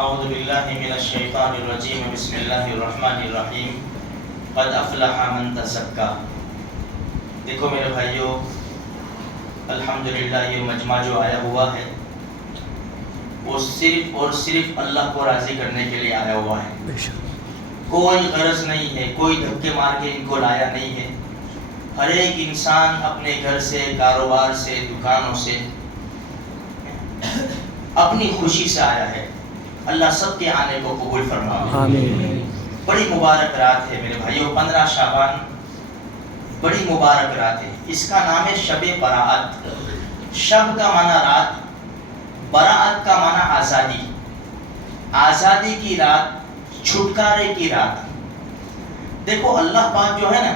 اعوذ باللہ من الشیطان الرجیم بسم اللہ الرحمن الرحیم قد افلح من تزکا۔ دیکھو میرے بھائیوں، الحمدللہ یہ مجمع جو آیا ہوا ہے وہ صرف اور صرف اللہ کو راضی کرنے کے لیے آیا ہوا ہے۔ کوئی غرض نہیں ہے، کوئی دھکے مار کے ان کو لایا نہیں ہے۔ ہر ایک انسان اپنے گھر سے، کاروبار سے، دکانوں سے اپنی خوشی سے آیا ہے۔ اللہ سب کے آنے کو قبول فرمائے۔ آمین۔ بڑی مبارک رات ہے میرے بھائیوں، 15 شعبان بڑی مبارک رات ہے۔ اس کا نام ہے شب براءت۔ شب کا معنی رات، براءت کا معنی آزادی۔ آزادی کی رات، چھٹکارے کی رات۔ دیکھو اللہ پاک جو ہے نا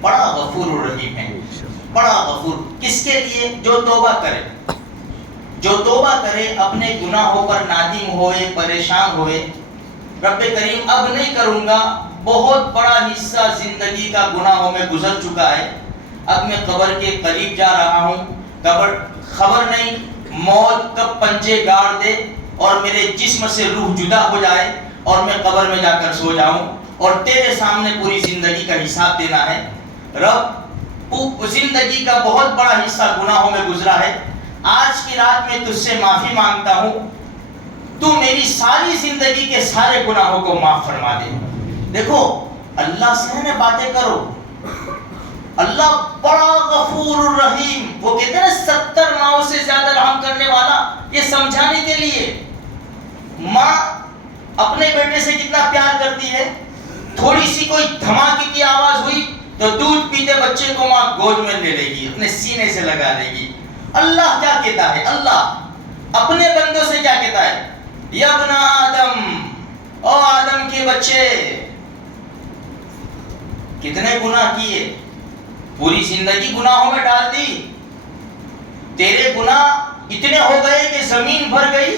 بڑا غفور الرحیم ہے، بڑا غفور۔ کس کے لیے؟ جو توبہ کرے، جو توبہ کرے، اپنے گناہوں پر نادم ہوئے، پریشان ہوئے، رب کریم اب نہیں کروں گا، بہت بڑا حصہ زندگی کا گناہوں میں گزر چکا ہے، اب میں قبر کے قریب جا رہا ہوں، خبر نہیں موت کب پنجے گاڑ دے اور میرے جسم سے روح جدا ہو جائے اور میں قبر میں جا کر سو جاؤں اور تیرے سامنے پوری زندگی کا حساب دینا ہے۔ رب، زندگی کا بہت بڑا حصہ گناہوں میں گزرا ہے، آج کی رات میں تجھ سے معافی مانگتا ہوں، تو میری ساری زندگی کے سارے گناہوں کو معاف فرما دے۔ دیکھو اللہ سے ہے باتیں کرو، اللہ بڑا غفور الرحیم، وہ کہتے ہیں 70 ماؤں سے زیادہ رحم کرنے والا۔ یہ سمجھانے کے لیے ماں اپنے بیٹے سے کتنا پیار کرتی ہے، تھوڑی سی کوئی دھماکے کی آواز ہوئی تو دودھ پیتے بچے کو ماں گود میں لے لے گی، اپنے سینے سے لگا لے گی۔ اللہ کیا کہتا ہے؟ اللہ اپنے بندوں سے کیا کہتا ہے؟ یا ابن آدم، او آدم کے بچے، کتنے گناہ کیے، پوری زندگی گناہوں میں ڈال دی، تیرے گناہ اتنے ہو گئے کہ زمین بھر گئی،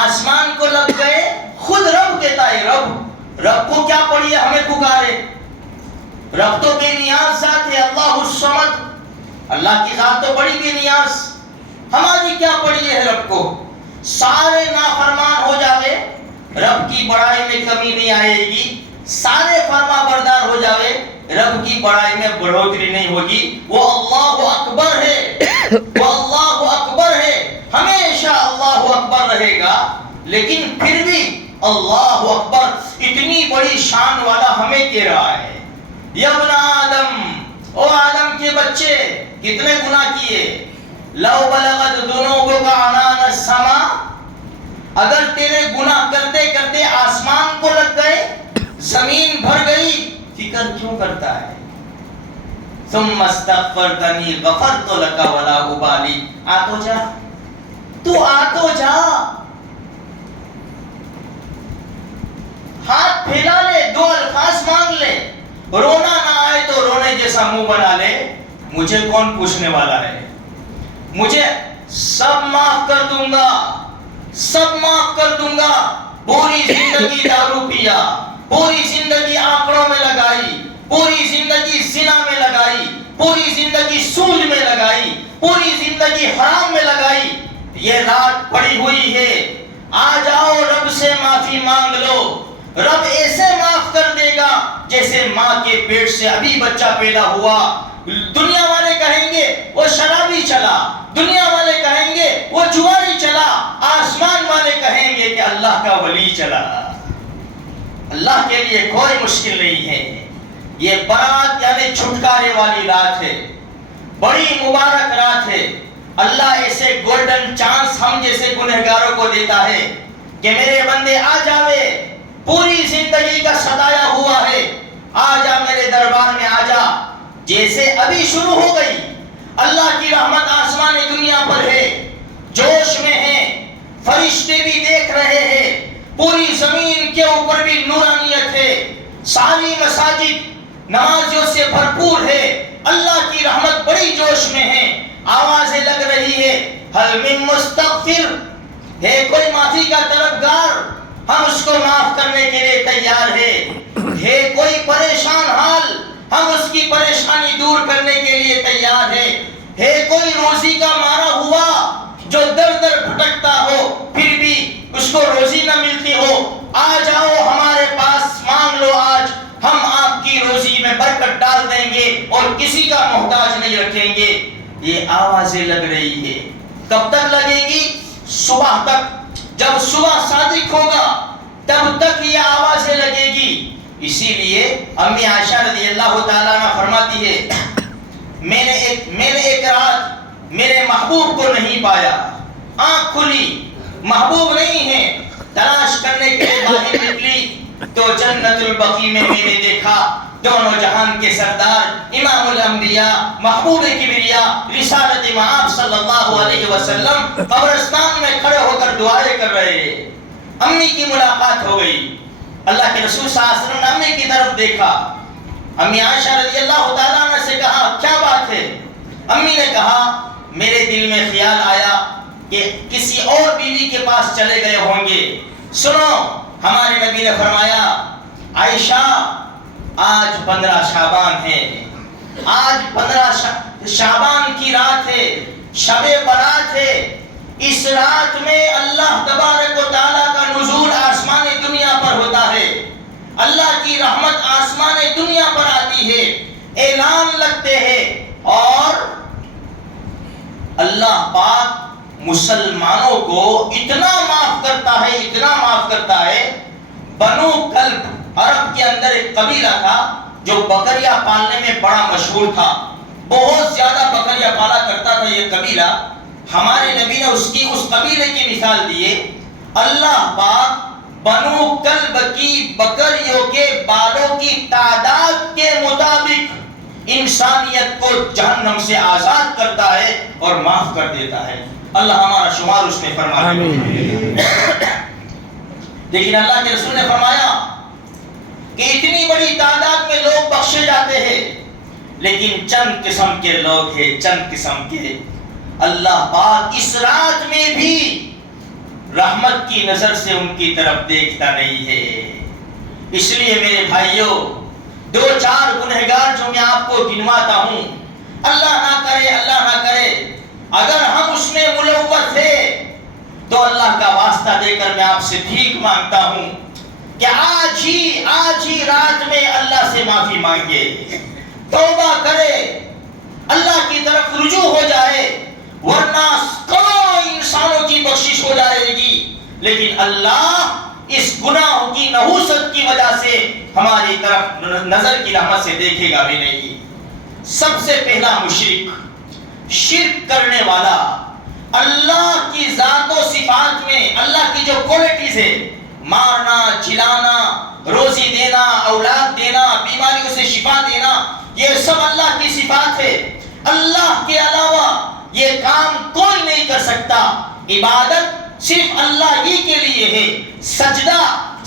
آسمان کو لگ گئے۔ خود رب کہتا ہے، رب کو کیا پڑی ہے ہمیں پکارے؟ رب تو بے نیاز ذات ہے، اللہ الصمد، اللہ کی ذات تو بڑی بے نیاز، ہماری کیا پڑی ہے رب کو؟ سارے نافرمان ہو جاوے، رب کی بڑائی میں کمی نہیں آئے گی، سارے فرما بردار ہو جاوے، رب کی بڑائی میں بڑھوتری نہیں ہوگی۔ وہ اللہ اکبر ہے، وہ اللہ اکبر ہے، ہمیشہ اللہ اکبر رہے گا، لیکن پھر بھی اللہ اکبر اتنی بڑی شان والا ہمیں کہہ رہا ہے۔ یا ابن آدم، او آدم کے بچے، کتنے گناہ کیے؟ لو بلغت ذنوبک عنان السماء، اگر تیرے گناہ کرتے کرتے آسمان کو لگ گئے، زمین بھر گئی، فکر کیوں کرتا ہے؟ ثم استغفرتنی غفرت لک ولا ابالی، آ تو جا، تو آ تو جا، ہاتھ پھیلا لے، 2 الفاظ مانگ لے، رونا نہ آئے تو رونے جیسا منہ بنا لے، مجھے کون پوچھنے والا ہے، مجھے سب معاف کر دوں گا، سب معاف کر دوں گا۔ پوری زندگی دارو پیا، پوری زندگی آنکڑوں میں لگائی، پوری زندگی زنا میں لگائی، پوری زندگی سود میں لگائی، پوری زندگی حرام میں لگائی، یہ رات پڑی ہوئی ہے، آ جاؤ رب سے معافی مانگ لو، رب ایسے معاف کر دے گا جیسے ماں کے پیٹ سے ابھی بچہ پیدا ہوا۔ دنیا والے کہیں گے وہ شرابی چلا، دنیا والے کہیں گے وہ جواری چلا، آسمان والے کہیں گے کہ اللہ کا ولی چلا۔ اللہ کے لیے کوئی مشکل نہیں ہے۔ یہ برات یعنی چھٹکارے والی رات ہے، بڑی مبارک رات ہے۔ اللہ ایسے گولڈن چانس ہم جیسے گنہگاروں کو دیتا ہے کہ میرے بندے آ جاوے، پوری زندگی کا ستایا ہوا ہے، آ جا میرے دربار میں آ جا، جیسے ابھی شروع ہو گئی۔ اللہ کی رحمت آسمان دنیا پر ہے، جوش میں ہے، فرشتے بھی دیکھ رہے ہیں، پوری زمین کے اوپر بھی نورانیت ہے، ساری مساجد نمازیوں سے بھرپور ہے، اللہ کی رحمت بڑی جوش میں ہے، آوازیں لگ رہی ہے، حل من مستغفر، ہے کوئی معافی کا طلبگار، ہم اس کو معاف کرنے کے لیے تیار ہے کوئی پریشان حال، ہم اس کی پریشانی دور کرنے کے لیے تیار ہے کوئی روزی کا مارا ہوا جو در در بھٹکتا ہو پھر بھی اس کو روزی نہ ملتی ہو، آ جاؤ ہمارے پاس مانگ لو، آج ہم آپ کی روزی میں برکت ڈال دیں گے اور کسی کا محتاج نہیں رکھیں گے. یہ آوازیں لگ رہی ہے. کب تک لگے گی؟ صبح تک. جب صبح صادق ہوگا تب تک یہ آوازیں لگے گی. اسی لیے امی عائشہ رضی اللہ تعالیٰ عنہ فرماتی ہے میں نے ایک رات میرے محبوب کو نہیں پایا. آنکھ کھلی، محبوب نہیں ہے، تلاش کرنے کے لیے باہر نکلی تو جنت البقیع میں نے دیکھا دونوں جہان کے سردار امام الانبیاء محبوب کبریا رسالت مآب صلی اللہ علیہ وسلم قبرستان میں کھڑے ہو کر دعائیں کر رہے ہیں. امی کی ملاقات ہو گئی. اللہ کے رسول صلی اللہ علیہ وسلم نے امی کی طرف دیکھا. امی عائشہ رضی اللہ تعالیٰ عنہ سے کہا کیا بات ہے؟ امی نے کہا میرے دل میں خیال آیا کہ کسی اور بیوی کے پاس چلے گئے ہوں گے. سنو، ہمارے نبی نے فرمایا عائشہ آج 15 شعبان ہے، آج 15 شعبان کی رات ہے، شب برات ہے. اس رات میں اللہ تبارک و تعالیٰ کا نزول آسمان دنیا پر ہوتا ہے. اللہ کی رحمت آسمان دنیا پر آتی ہے، اعلان لگتے ہیں اور اللہ پاک مسلمانوں کو اتنا معاف کرتا ہے، اتنا معاف کرتا ہے. بنو کلب عرب کے اندر ایک قبیلہ تھا جو بکریاں پالنے میں بڑا مشہور تھا، بہت زیادہ بکریاں پالا کرتا تھا یہ قبیلہ. ہمارے نبی نے اس قبیلے کی مثال دی ہے. اللہ پاک بنو کلب کی بکریوں کے بالوں کی تعداد کے مطابق انسانیت کو جہنم سے آزاد کرتا ہے اور معاف کر دیتا ہے. اللہ ہمارا شمار اس میں فرما دے. لیکن اللہ کے رسول نے فرمایا کہ اتنی بڑی تعداد میں لوگ بخشے جاتے ہیں لیکن چند قسم کے لوگ ہیں، چند قسم کے. اللہ پاک اس رات میں بھی رحمت کی نظر سے ان کی طرف دیکھتا نہیں ہے. اس لیے میرے بھائیوں، 2-4 گنہگار جو میں آپ کو گنواتا ہوں، اللہ نہ کرے، اللہ نہ کرے اگر ہم اس میں ملوث تھے تو اللہ کا واسطہ دے کر میں آپ سے بھیک مانگتا ہوں کہ آج ہی رات میں اللہ سے معافی مانگے، توبہ کرے، اللہ کی طرف رجوع ہو جائے، ورنہ کروڑوں انسانوں کی بخشش ہو جائے گی لیکن اللہ اس گناہ کی نحوست کی وجہ سے ہماری طرف نظر کی رحمت سے دیکھے گا بھی نہیں. سب سے پہلا مشرک، شرک کرنے والا، اللہ کی ذات و صفات میں اللہ کی جو کوالٹیز ہے، مارنا، جلانا، روزی دینا، اولاد دینا، بیماریوں سے شفا دینا، یہ سب اللہ کی صفات ہے. اللہ کے علاوہ یہ کام کوئی نہیں کر سکتا. عبادت صرف اللہ ہی کے لیے ہے، سجدہ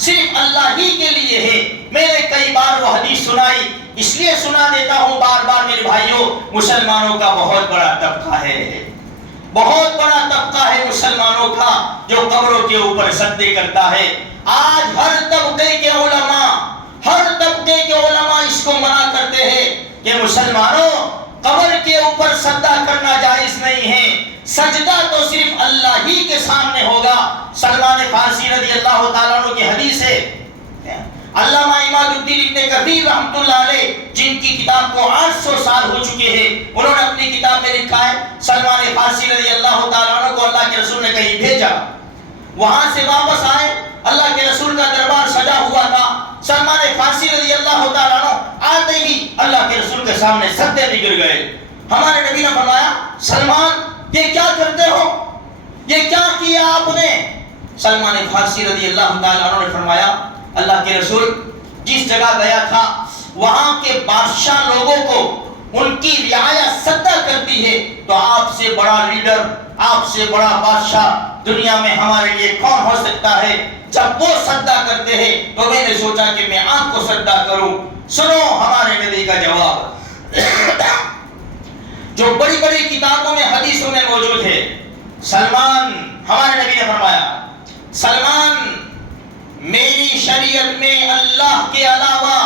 صرف اللہ ہی کے لیے ہے. میں نے کئی بار وہ حدیث سنائی، اس لیے سنا دیتا ہوں بار بار میرے بھائیوں. مسلمانوں کا بہت بڑا طبقہ ہے، بہت بڑا طبقہ ہے مسلمانوں کا جو قبروں کے اوپر سجدے کرتا ہے. آج ہر طبقے کے علماء اس کو منع کرتے ہیں کہ مسلمانوں قبر کے اوپر سجدہ کرنا جائز نہیں ہے، سجدہ تو صرف اللہ ہی کے سامنے ہوگا. سلمان فارسی رضی اللہ تعالیٰ عنہ کی حدیث ہے. علامہ عماد الدین ابن کثیر رحمۃ اللہ علیہ جن کی کتاب کو 800 سال ہو چکے ہیں، انہوں نے اپنی کتاب میں لکھا ہے سلمان فارسی رضی اللہ تعالیٰ عنہ کو اللہ کے رسول نے کہیں بھیجا، وہاں سے واپس آئے، اللہ کے رسول کا دربار سجا ہوا تھا. سلمان فارسی رضی اللہ تعالیٰ عنہ آتے ہی اللہ کے رسول کے سامنے سجدے میں گر گئے. ہمارے نبی نے فرمایا سلمان یہ کیا کرتے ہو، یہ کیا کیا آپ نے؟ سلمان فارسی رضی اللہ تعالیٰ عنہ نے فرمایا اللہ کے رسول جس جگہ گیا تھا وہاں کے بادشاہ لوگوں کو ان کی رعایا سجدہ کرتی ہے تو آپ سے بڑا لیڈر، آپ سے بڑا بادشاہ دنیا میں ہمارے لیے کون ہو سکتا ہے؟ جب وہ سجدہ کرتے ہیں تو میں نے سوچا کہ میں آپ کو سجدہ کروں. سنو ہمارے نبی کا جواب جو بڑی بڑی کتابوں میں حدیثوں میں موجود ہے. سلمان، ہمارے نبی نے فرمایا سلمان میری شریعت میں اللہ کے علاوہ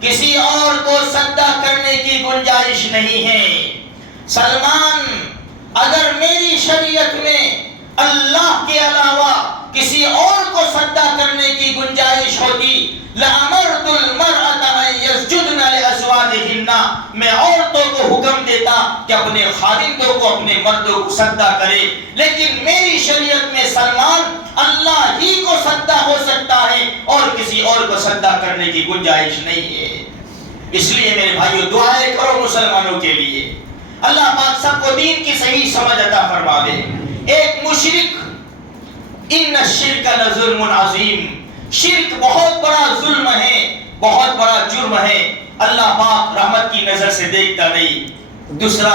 کسی اور کو سجدہ کرنے کی گنجائش نہیں ہے. سلمان اگر میری شریعت میں اللہ کے علاوہ کسی اور کو سجدہ کرنے کی گنجائش ہوتی لَأَمَرْتُ الْمَرْأَةَ أَن يَسْجُدْنَ لِأَزْوَاجِهِنَّ میں عورتوں کو حکم دیتا کہ اپنے خاوندوں کو اپنے مردوں کو سجدہ کرے، لیکن میری شریعت میں سلمان اللہ ہی کو سجدہ ہو سکتا ہے اور کسی اور کو سجدہ کرنے کی گنجائش نہیں ہے۔ اس لیے میرے بھائیو دعائیں کرو مسلمانوں کے لیے، اللہ پاک سب کو دین کی صحیح سمجھ عطا فرماوے۔ ایک مشرک، ان الشرک لظلم عظیم، شرک بہت بڑا ظلم ہے، بہت بڑا جرم ہے، اللہ پاک رحمت کی نظر سے دیکھتا نہیں۔ دوسرا،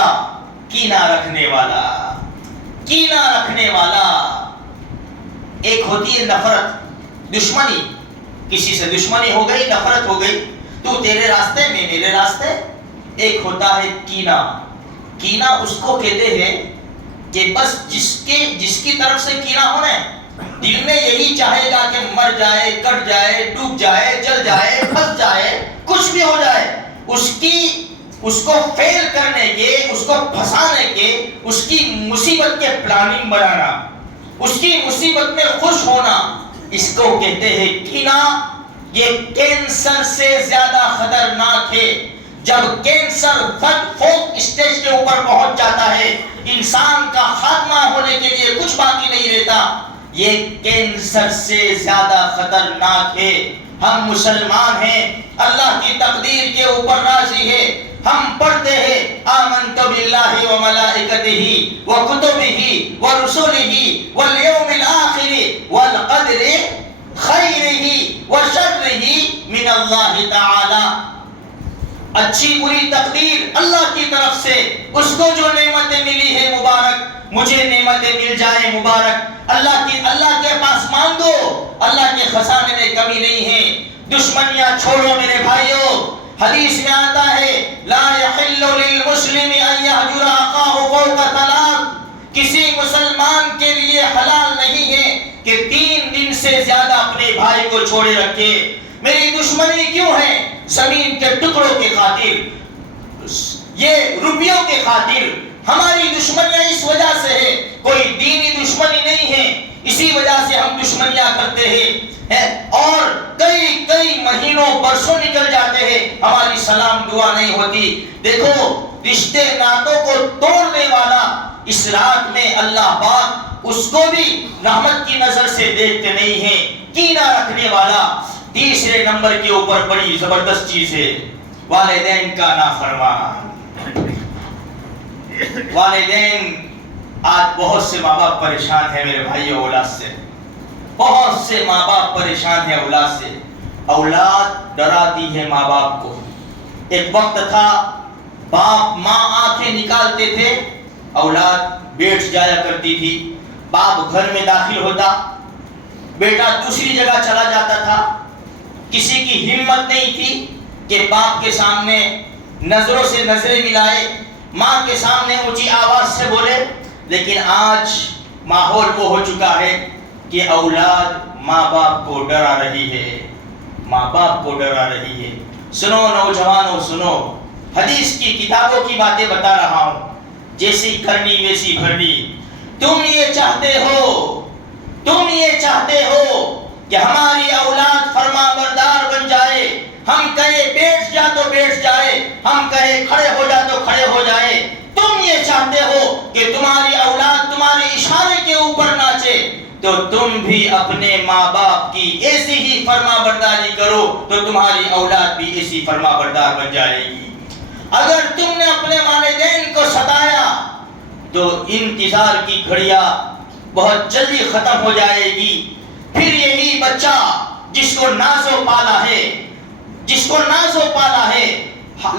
کینہ رکھنے والا، کینہ رکھنے والا۔ ایک ہوتی ہے نفرت، دشمنی، کسی سے دشمنی ہو گئی، نفرت ہو گئی، تو تیرے راستے میں میرے راستے۔ ایک ہوتا ہے کینہ، کینہ اس کو کہتے ہیں کہ بس جس کی طرف سے کینہ ہونا ہے، دل میں یہی چاہے گا کہ مر جائے، کٹ جائے، ڈوب جائے، جل جائے، پھنس جائے، کچھ بھی ہو جائے، اس کو فیل کرنے کے، اس کو پھنسانے کے، اس کی مصیبت کے پلاننگ بنانا، اس کی مصیبت میں خوش ہونا، اس کو کہتے ہیں کینہ۔ یہ کینسر سے زیادہ خطرناک ہے۔ جب کینسر فوق اسٹیج کے اوپر پہنچ جاتا ہے، انسان کا خاتمہ ہونے کے لیے کچھ باقی نہیں رہتا، یہ کینسر سے زیادہ خطرناک ہے۔ ہم مسلمان ہیں، اللہ کی تقدیر کے اوپر راضی ہے، ہم پڑھتے ہیں آمنت باللہ وملائکتہ وکتبہ ورسلہ والیوم الآخر والقدر خیرہ وشرہ من اللہ تعالی۔ اچھی بری تقدیر اللہ کی طرف سے، اس کو جو نعمتیں ملی ہے مبارک، مجھے نعمتیں مل جائے مبارک، اللہ کے پاس مانگو، اللہ کے خزانے میں کمی نہیں ہے۔ دشمنیاں چھوڑو میرے بھائیو، حدیث میں آتا ہے لا یحل للمسلم ان یہجر اخاہ فوق ثلاث، کسی مسلمان کے لیے حلال نہیں ہے کہ 3 دن سے زیادہ اپنے بھائی کو چھوڑے رکھے۔ میری دشمنی کیوں ہے؟ زمین کے ٹکڑوں کی خاطر، یہ روپیوں کی خاطر۔ ہماری دشمنیاں اس وجہ سے ہے، کوئی دینی دشمنی نہیں ہے، اسی وجہ سے ہم دشمنیاں کرتے ہیں، اور کئی مہینوں برسوں نکل جاتے ہیں، ہماری سلام دعا نہیں ہوتی۔ دیکھو رشتے ناتوں کو توڑنے والا اس رات میں اللہ پاک اس کو بھی رحمت کی نظر سے دیکھتے نہیں ہیں۔ کینہ رکھنے والا تیسرے نمبر کے اوپر بڑی زبردست چیز ہے، والدین کا نافرمان۔ والدین، آج بہت سے ماں باپ پریشان ہیں میرے بھائیو اولاد سے، بہت سے ماں باپ پریشان ہیں اولاد سے۔ اولاد ڈراتی ہے ماں باپ کو۔ ایک وقت تھا باپ ماں آنکھیں نکالتے تھے، اولاد بیٹھ جایا کرتی تھی، باپ گھر میں داخل ہوتا، بیٹا دوسری جگہ چلا جاتا تھا۔ کسی کی ہمت نہیں تھی کہ باپ کے سامنے نظروں سے نظریں ملائے، ماں کے سامنے اونچی آواز سے بولے۔ لیکن آج ماحول وہ ہو چکا ہے کہ اولاد ماں باپ کو ڈرا رہی ہے، ماں باپ کو ڈرا رہی ہے۔ سنو نوجوانوں، سنو، حدیث کی کتابوں کی باتیں بتا رہا ہوں، جیسی کرنی ویسی بھرنی۔ تم یہ چاہتے ہو کہ ہماری اولاد فرما بردار بن جائے، ہم کہے بیٹھ جا تو بیٹھ جائے، ہم کہے کھڑے ہو جا تو کھڑے ہو جائے۔ تم یہ چاہتے ہو کہ تمہاری اولاد تمہارے اشارے کے اوپر ناچے، تو تم بھی اپنے ماں باپ کی ایسی ہی فرما برداری کرو تو تمہاری اولاد بھی ایسی فرما بردار بن جائے گی۔ اگر تم نے اپنے والدین کو ستایا تو انتظار کی گھڑیاں بہت جلدی ختم ہو جائے گی۔ پھر یہی بچہ جس کو نازو پالا ہے،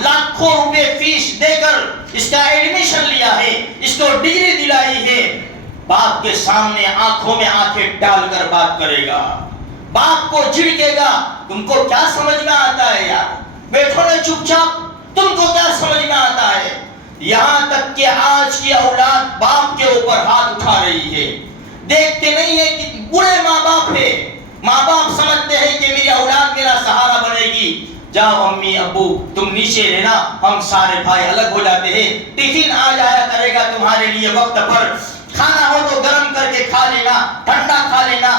لاکھوں روپے فیس دے کر اس کا ایڈمیشن لیا ہے، اس کو ڈگری دلائی ہے، باپ کے سامنے آنکھوں میں آنکھیں ڈال کر بات کرے گا، باپ کو جھڑکے گا۔ تم کو کیا سمجھ میں آتا ہے یار؟ بیٹھو نا چپ چاپ، تم کو کیا سمجھ میں آتا ہے؟ یہاں تک کہ آج کی اولاد باپ کے اوپر ہاتھ اٹھا رہی ہے۔ دیکھتے نہیں ہے کہ برے ماں باپ ہے، ماں باپ سمجھتے ہیں کہ میری اولاد میرا سہارا بنے گی، جاؤ امی ابو تم نیچے رہنا، ہم سارے بھائی الگ ہو جاتے ہیں، ٹفن آ جایا کرے گا تمہارے لیے وقت پر، کھانا ہو تو گرم کر کے کھا لینا، ٹھنڈا کھا لینا،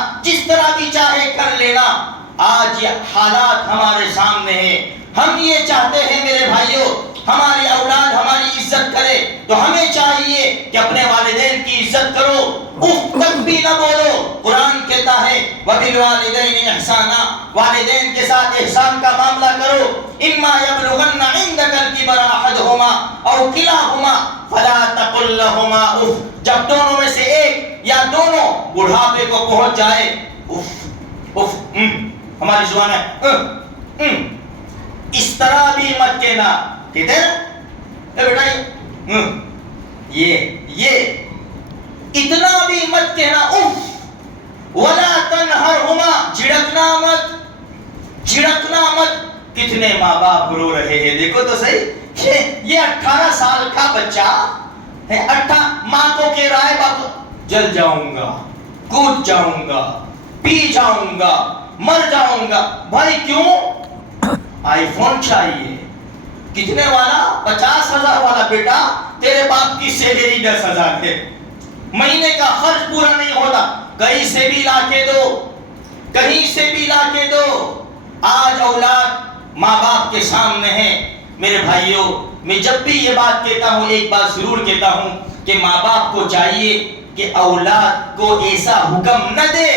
آج یہ حالات ہمارے سامنے ہیں. ہم یہ چاہتے ہیں میرے بھائیوں ہماری اولاد ہماری عزت کرے تو ہمیں چاہیے کہ اپنے والدین کی عزت کرو، اف تک بھی نہ بولو. قرآن کہتا ہے وَبِالْوَالِدَيْنِ إِحْسَانًا، والدین کے ساتھ احسان کا معاملہ کرو. اِمَّا يَبْلُغَنَّ عِندَكَ الْكِبَرَ أَحَدُهُمَا أَوْ كِلَاهُمَا فَلَا تَقُل لَّهُمَا اف. جب دونوں میں سے ایک یا دونوں بڑھاپے کو پہنچ جائے، اف اف ہماری زبان ہے اس طرح بھی مت کہنا. کہتے ہیں اے بیٹا یہ اتنا بھی مت کہنا اف. ولا تنہرہما، جھڑکنا مت. کتنے ماں باپ رو رہے ہیں، دیکھو تو صحیح. یہ 18 سال کا بچہ ہے، ماں کو کہہ رہا ہے باپ جل جاؤں گا، کود جاؤں گا، پی جاؤں گا، مر جاؤں گا. بھائی کیوں؟ آئی فون چاہیے. کتنے والا؟ 50,000 والا. بیٹا تیرے باپ کی سیلری 10,000 ہے، مہینے کا خرچ پورا نہیں ہوتا، کہیں سے بھی لا کے دو، کہیں سے بھی لا کے دو. آج اولاد ماں باپ کے سامنے ہے. میرے بھائیوں میں جب بھی یہ بات کہتا ہوں ایک بات ضرور کہتا ہوں کہ ماں باپ کو چاہیے کہ اولاد کو ایسا حکم نہ دے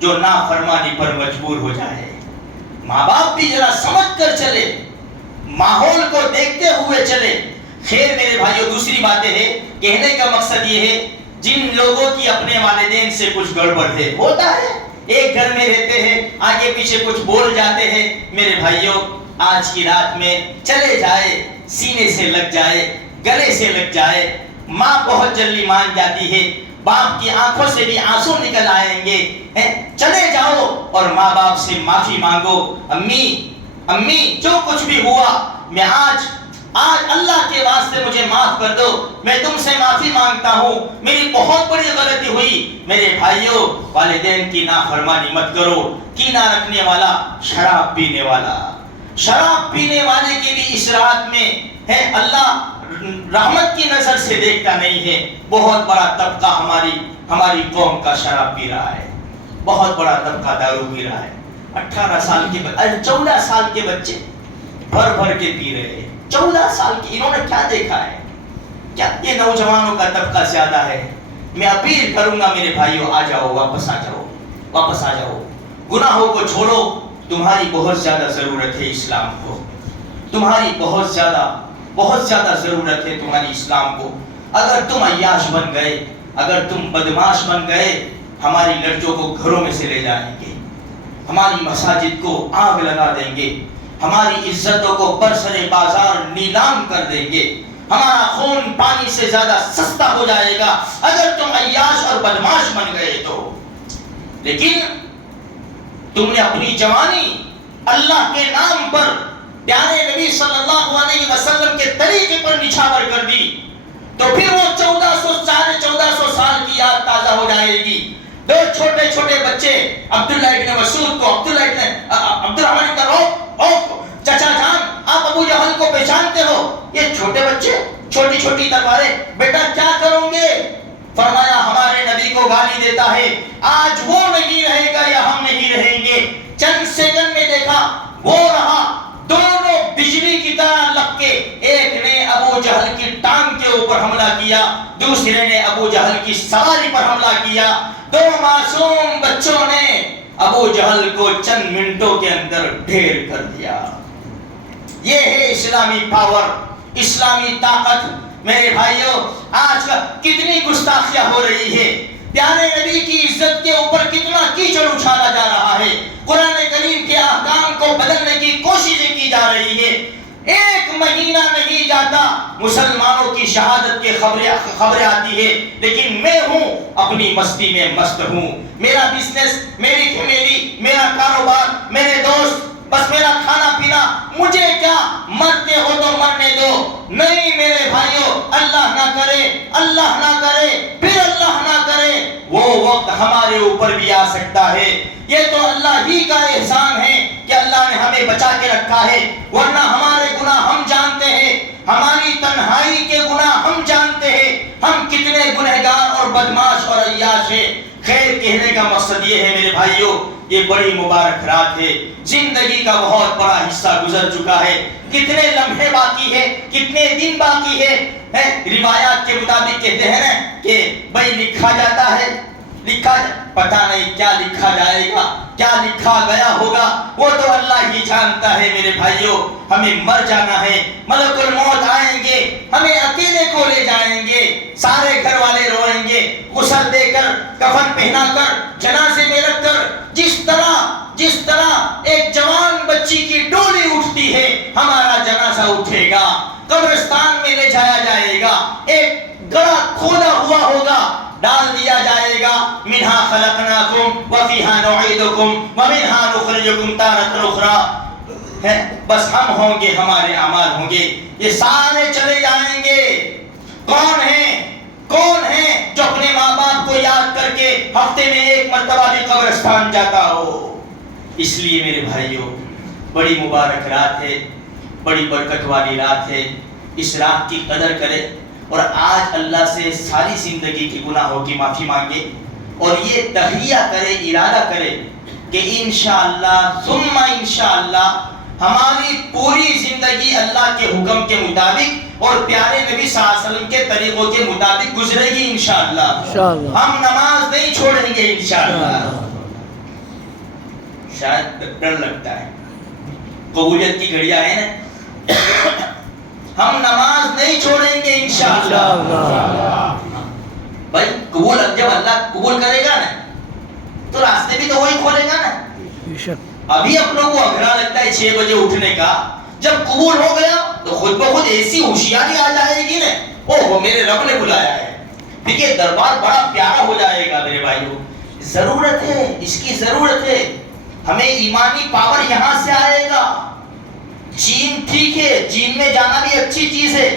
جو نافرمانی پر مجبور ہو جائے. ماں باپ بھی ذرا سمجھ کر چلے، ماحول کو دیکھتے ہوئے چلے. خیر میرے بھائیوں دوسری باتیں ہیں، کہنے کا مقصد یہ ہے جن لوگوں کی اپنے والدین سے کچھ گڑبڑ ہے، ہوتا ہے ایک گھر میں رہتے ہیں آگے پیچھے کچھ بول جاتے ہیں. میرے بھائیوں آج کی رات میں چلے جائے، سینے سے لگ جائے، گلے سے لگ جائے. ماں بہت جلدی مان جاتی ہے، باپ کی آنکھوں سے بھی آنسو نکل آئیں گے. چلے جاؤ اور ماں باپ سے معافی مانگو. امی جو کچھ بھی ہوا میں آج اللہ کے واسطے مجھے معاف کر دو، میں تم سے معافی مانگتا ہوں، میری بہت بڑی غلطی ہوئی. میرے بھائیوں والدین کی نافرمانی مت کرو. کینہ رکھنے والا، شراب پینے والے کی بھی اس رات میں ہے اللہ رحمت کی نظر سے دیکھتا نہیں ہے. بہت بڑا طبقہ ہماری قوم کا شراب پی رہا ہے، بہت بڑا طبقہ دارو پی رہا ہے. 18 سال کے 14 سال کے بچے بھر کے پی رہے ہیں. 14 سال کی انہوں نے کیا دیکھا ہے؟ کیا یہ نوجوانوں کا طبقہ زیادہ ہے؟ میں اپیل کروں گا میرے بھائیوں آ جاؤ، واپس آ جاؤ. گناہوں کو چھوڑو. تمہاری بہت زیادہ ضرورت ہے اسلام کو، تمہاری بہت زیادہ ضرورت ہے تمہاری اسلام کو. اگر تم عیاش بن گئے، اگر تم بدماش بن گئے، ہماری لڑکیوں کو گھروں میں سے لے جائیں گے، ہماری مساجد کو آگ لگا دیں گے، ہماری عزتوں کو برسر بازار نیلام کر دیں گے، ہمارا خون پانی سے زیادہ سستا ہو جائے گا اگر تم عیاش اور بدماش بن گئے تو. لیکن تم نے اپنی جوانی اللہ کے نام پر پیارے نبی صلی اللہ علیہ وسلم کے طریقے پر نچھاور کر دی تو پھر وہ 1400 سال کی یاد تازہ ہو جائے گی. دو چھوٹے بچے عبداللہ ابن مسعود کو عبد الرحمن ابن عوف چچا جان آپ ابو جہل کو پہچانتے ہو، یہ چھوٹے بچے چھوٹی تلواریں، بیٹا کیا کرو گے؟ فرمایا ہمارے نبی کو گالی دیتا ہے، آج وہ نہیں رہے گا یا ہم نہیں رہیں گے. چند سیکنڈ میں دیکھا وہ رہا، دونوں بجلی کی طرح لگ کے، ایک نے ابو جہل کی ٹانگ کے اوپر حملہ کیا، دوسرے نے ابو جہل کی سواری پر حملہ کیا. دو معصوم بچوں نے ابو جہل کو چند منٹوں کے اندر ڈھیر کر دیا. یہ ہے اسلامی پاور، اسلامی طاقت. میرے بھائیوں آج کتنی گستاخیاں ہو رہی ہے، پیارے نبی کی عزت کے اوپر کتنا کیچڑ اچھالا جا رہا ہے، قرآن کریم کے احکام کو بدلنے کی کوششیں کی جا رہی ہے. ایک مہینہ نہیں جاتا مسلمانوں کی شہادت کی خبریں آتی ہے، لیکن میں ہوں اپنی مستی میں مست ہوں. میرا بزنس، میری فیملی، میرا کاروبار، میرے دوست، بس میرا کھانا پینا، مجھے کیا، مرتے ہو تو مرنے دو. نہیں میرے بھائیوں، اللہ نہ کرے پھر اللہ نہ کرے وہ وقت ہمارے اوپر بھی آ سکتا ہے. یہ تو اللہ ہی کا احسان ہے کہ اللہ نے ہمیں بچا کے رکھا ہے، ورنہ ہمارے گناہ ہم جانتے ہیں، ہماری تنہائی کے گناہ ہم جانتے ہیں، ہم کتنے گنہگار اور بدماش اور عیاش ہیں. خیر کہنے کا مقصد یہ ہے میرے بھائیوں، یہ بڑی مبارک رات ہے، زندگی کا بہت بڑا حصہ گزر چکا ہے، کتنے لمحے باقی ہے، کتنے دن باقی ہے۔ روایات کے مطابق کہتے ہیں نا کہ بھائی لکھا جاتا ہے، پتہ نہیں کیا لکھا جائے گا، کیا لکھا گیا ہوگا، وہ تو اللہ ہی جانتا ہے میرے بھائیوں۔ ہمیں مر جانا ہے، ملک الموت آئیں گے، ہمیں اکیلے کو لے جائیں گے، سارے گھر والے روئیں گے، غسل دے کر، کفن پہنا کر، جنازے میں رکھ کر، جس طرح ایک جوان بچی کی ڈولی اٹھتی ہے، ہمارا جنازہ اٹھے گا، قبرستان میں لے جایا جائے گا، ایک گڑھا کھودا ہوا ہوگا، ڈال دیا جائے گا، منہا خلقناکم وفیہا نعیدکم ومنہا نخرجکم تارۃ اخری، ہے بس ہم ہوں گے، ہمارے اعمال ہوں گے، یہ سارے چلے جائیں گے۔ کون ہے جو اپنے ماں باپ کو یاد کر کے ہفتے میں ایک مرتبہ بھی قبرستان جاتا ہو؟ اس لیے میرے بھائیوں بڑی مبارک رات ہے، بڑی برکت والی رات ہے، اس رات کی قدر کرے اور آج اللہ سے ساری زندگی کی گناہوں کی معافی مانگے اور یہ تہیہ کرے، ارادہ کرے کہ انشاءاللہ ثم انشاءاللہ ہماری پوری زندگی اللہ کے حکم کے مطابق اور پیارے نبی صلی اللہ علیہ وسلم کے طریقوں کے مطابق گزرے گی انشاءاللہ۔ ہم نماز نہیں چھوڑیں گے انشاءاللہ۔ شاید ڈر لگتا ہے، قبولیت کی گھڑیاں ہیں نا، ہم نماز نہیں چھوڑیں گے انشاءاللہ۔ بھائی قبول، جب اللہ قبول کرے گا نا تو راستے بھی تو وہی کھولے گا نا۔ ابھی اپنوں کو اگرا لگتا ہے 6 بجے اٹھنے کا، جب قبول ہو گیا تو خود بخود ایسی ہوشیاری آ جائے گی نا، اوہ میرے رب نے بلایا ہے، پھر یہ دربار بڑا پیارا ہو جائے گا میرے بھائیوں۔ ضرورت ہے، اس کی ضرورت ہے، ہمیں ایمانی پاور یہاں سے آئے گا۔ چین ٹھیک ہے، چین میں جانا بھی اچھی چیز ہے،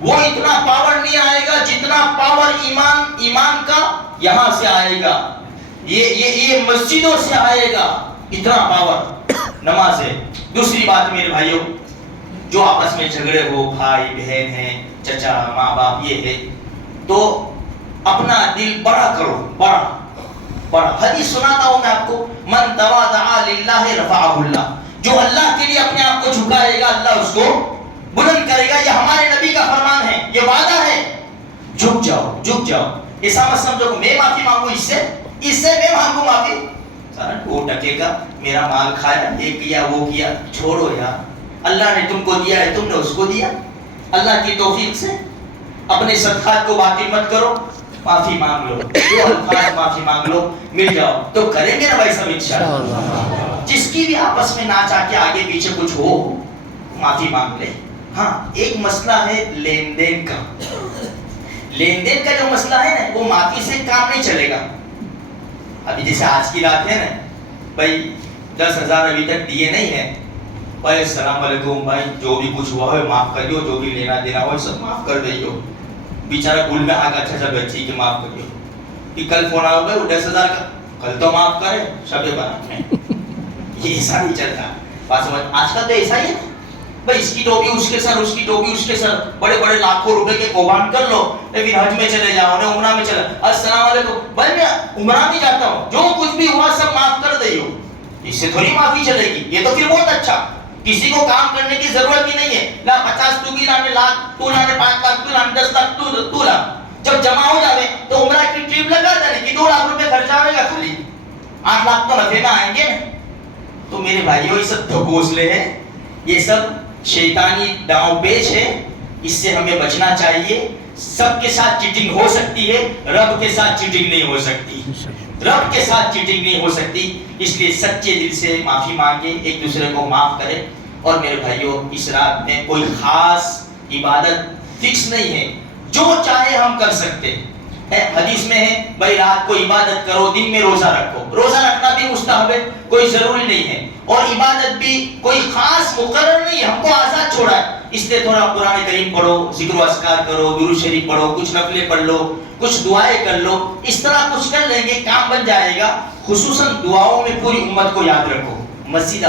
وہ اتنا پاور نہیں آئے گا جتنا پاور ایمان کا یہاں سے آئے گا، یہ مسجدوں سے آئے گا، اتنا پاور نماز ہے۔ دوسری بات میرے بھائیوں، جو آپس میں جھگڑے ہو، بھائی بہن ہیں، چچا ماں باپ، یہ ہے تو اپنا دل بڑا کرو، بڑا۔ حدیث سناتا ہوں میں آپ کو، من تواضع للہ رفعہ اللہ، جو اللہ کے لیے اپنے آپ کو جھکائے گا اللہ اس کو بلند کرے گا، یہ ہمارے نبی کا فرمان ہے، یہ وعدہ ہے۔ جھک جاؤ، ایسا مت سمجھو میں معافی مانگوں اس سے میں مانگوں معافی، وہ ٹکے گا، میرا مال کھایا، یہ کیا وہ کیا، چھوڑو یار، اللہ نے تم کو دیا ہے، تم نے اس کو دیا، اللہ کی توفیق سے اپنے صدقات کو باطل مت کرو، معافی مانگ لو، دو الفاظ معافی مانگ لو، مل جاؤ تو کریں گے نا بھائی سب انشاءاللہ۔ جس کی بھی آپس میں نہ چاہ کے آگے پیچھے کچھ ہو معافی مانگ لے۔ ہاں ایک مسئلہ ہے لین دین کا جو مسئلہ ہے نا، وہ معافی سے کام نہیں چلے گا۔ ابھی جیسے آج کی رات ہے نا، بھائی 10,000 ابھی تک دیے نہیں ہیں، بھائی السلام علیکم بھائی، جو بھی کچھ ہوا ہے معاف کریو، جو بھی لینا دینا ہو سب معاف کر دیو، بیچارہ گل میں آگا اچھا سب ٹھیک ہے معاف کریو، کہ کل فون آؤ بھائی وہ 10,000 کا کل تو معاف کرے، شب برات میں یہ ایسا نہیں چلتا، بات سمجھ، آج کل تو ایسا ہی ہے بھائی، اس کی ٹوپی اس کے سر، اس کی ٹوپی اس کے سر، بڑے بڑے لاکھوں روپے کے قربان کر لو، لیکن حج میں چلے جاؤ نے عمرہ میں چلے، السلام علیکم بھائی میں عمرہ میں جاتا ہوں، جو کچھ بھی ہوا سب معاف کر دیو، اس سے تھوڑی معافی چلے گی، یہ تو پھر بہت اچھا، کسی کو کام کرنے کی ضرورت ہی نہیں ہے، لا 50 تو بھی لانے، لاکھ تو لانے، 5 لاکھ تو لانے، 10 لاکھ تو لا، جب جمع ہو جاوے تو عمرہ کی ٹرپ لگا دینے کی 2 لاکھ روپے خرچہ ہوئے گا، خالی 8 لاکھ تو نفع میں آئیں گے نا۔ تو میرے بھائیوں یہ سب ڈھکوسلے ہیں، یہ سب شیطانی داؤں پیچ ہے، اس سے ہمیں بچنا چاہیے۔ سب کے ساتھ چیٹنگ ہو سکتی ہے، رب کے ساتھ چیٹنگ نہیں ہو سکتی، رب کے ساتھ چیٹنگ نہیں ہو سکتی، اس لیے سچے دل سے معافی مانگیں، ایک دوسرے کو معاف کریں۔ اور میرے بھائیوں اس رات میں کوئی خاص عبادت فکس نہیں ہے، جو چاہے ہم کر سکتے ہیں۔ حدیث میں ہے بھائی رات کو عبادت کرو، دن میں روزہ رکھو، روزہ رکھنا بھی مستحب ہے، کوئی ضروری نہیں ہے، اور عبادت بھی کوئی خاص مقرر نہیں ہے، ہم کو آزاد چھوڑا ہے، اس لیے تھوڑا قرآن کریم پڑھو، ذکر و اذکار کرو، درود شریف پڑھو، کچھ نفلیں پڑھ لو، کچھ دعائیں کر لو، اس طرح کچھ کر لیں گے کام بن جائے گا۔ خصوصاً دعاؤں میں پوری امت کو یاد رکھو، مسجد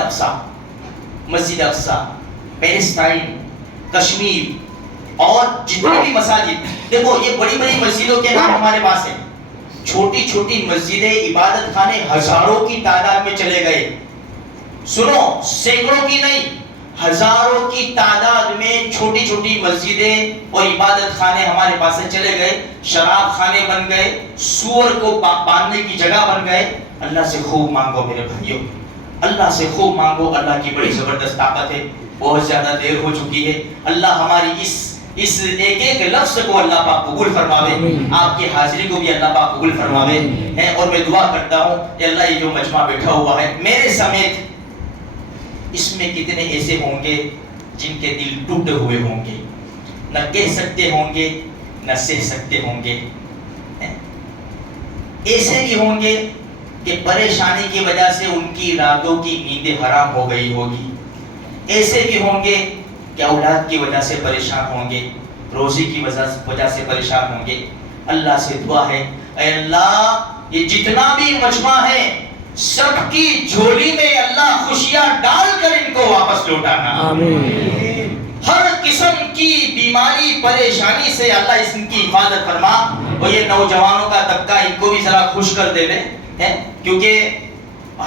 اقصی، پیلسٹائن، کشمیر اور جتنے بھی مساجد، دیکھو یہ بڑی بڑی مسجدوں کے نام ہمارے پاس ہیں، چھوٹی چھوٹی مسجدیں عبادت خانے ہزاروں کی تعداد میں چلے گئے. سنو، سینکڑوں کی نہیں، ہزاروں کی تعداد میں چھوٹی چھوٹی مسجدیں اور عبادت خانے ہمارے پاس سے چلے گئے. شراب خانے بن گئے، سور کو باندھنے کی جگہ بن گئے. اللہ سے خوب مانگو میرے بھائیوں، اللہ سے خوب مانگو. اللہ کی بڑی زبردست طاقت ہے. بہت زیادہ دیر ہو چکی ہے. اللہ ہماری اس ایک ایک لفظ کو اللہ پاک قبول فرماوے. آپ کی حاضری کو بھی اللہ پاک قبول فرماوے. اور میں دعا کرتا ہوں کہ اللہ یہ جو مجمع بیٹھا ہوا ہے میرے سمیت، اس میں کتنے ایسے ہوں گے جن کے دل ٹوٹے ہوئے ہوں گے، نہ کہہ سکتے ہوں گے نہ سہ سکتے ہوں گے. ایسے بھی ہوں گے کہ پریشانی کی وجہ سے ان کی راتوں کی نیندیں حرام ہو گئی ہوگی. ایسے بھی ہوں گے کہ اولاد کی وجہ سے پریشان ہوں گے، روزی کی وجہ سے پریشان ہوں گے. اللہ سے دعا ہے، اے اللہ یہ جتنا بھی مجمع ہے سب کی جھولی میں اللہ خوشیاں ڈال کر ان کو واپس لوٹانا. آمین. ہر قسم کی بیماری پریشانی سے اللہ ان کی حفاظت فرما. اور یہ نوجوانوں کا طبقہ ان کو بھی ذرا خوش کر دے لے، کیونکہ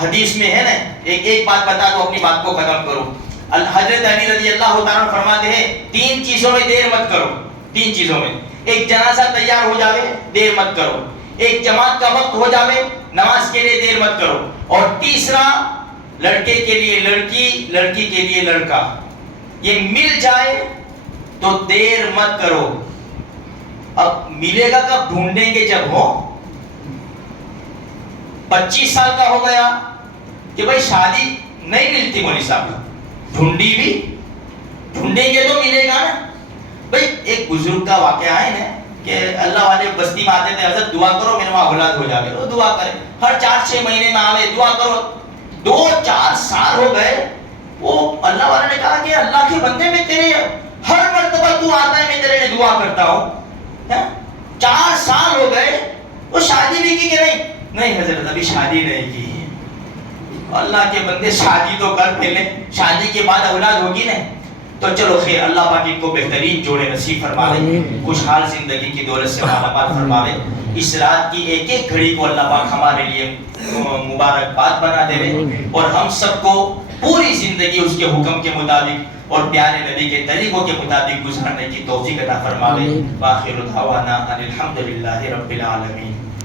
حدیث میں ہے نا، ایک بات بتا دو اپنی بات کو ختم کرو. حضرت علی رضی اللہ تعالیٰ فرماتے ہیں 3 چیزوں میں دیر مت کرو. 3 چیزوں میں، ایک جنازہ تیار ہو جاوے دیر مت کرو، ایک جماعت کا وقت ہو جاوے نماز کے لیے دیر مت کرو، اور تیسرا لڑکے کے لیے لڑکی، لڑکی کے لیے لڑکا، یہ مل جائے تو دیر مت کرو. اب ملے گا کب؟ ڈھونڈیں گے جب ہو. 25 سال کا ہو گیا کہ بھائی شادی نہیں ملتی، مولوی صاحب ڈھونڈی بھی، ڈھونڈیں گے تو ملے گا نا. بھائی ایک بزرگ کا واقعہ ہے نا کہ اللہ والے بستی میں آتے تھے، حضرت دعا کرو میرے وہاں اولاد ہو جاوے. وہ دعا کرے، ہر 4-6 مہینے میں آوے دعا کرو. 2-4 سال ہو گئے. وہ اللہ والے نے کہا کہ اللہ کے بندے میں تیرے ہر مرتبہ تو آتا ہے میں تیرے لیے دعا کرتا ہوں. 4 سال ہو گئے. وہ شادی بھی کی کہ نہیں حضرت ابھی شادی نہیں کی. اللہ کے بندے شادی تو کر پہلے، شادی کے بعد اولاد ہوگی نا. تو چلو خیر، اللہ پاک ان کو بہترین جوڑے نصیب فرماوے، خوشحال زندگی کی دولت سے مالا مال فرماوے. اس رات کی ایک ایک گھڑی کو اللہ پاک ہمارے لیے مبارکباد بنا دے، اور ہم سب کو پوری زندگی اس کے حکم کے مطابق اور پیارے نبی کے طریقوں کے مطابق گزارنے کی توفیق عطا فرماوے. وآخر دعوانا ان الحمد للہ رب العالمین.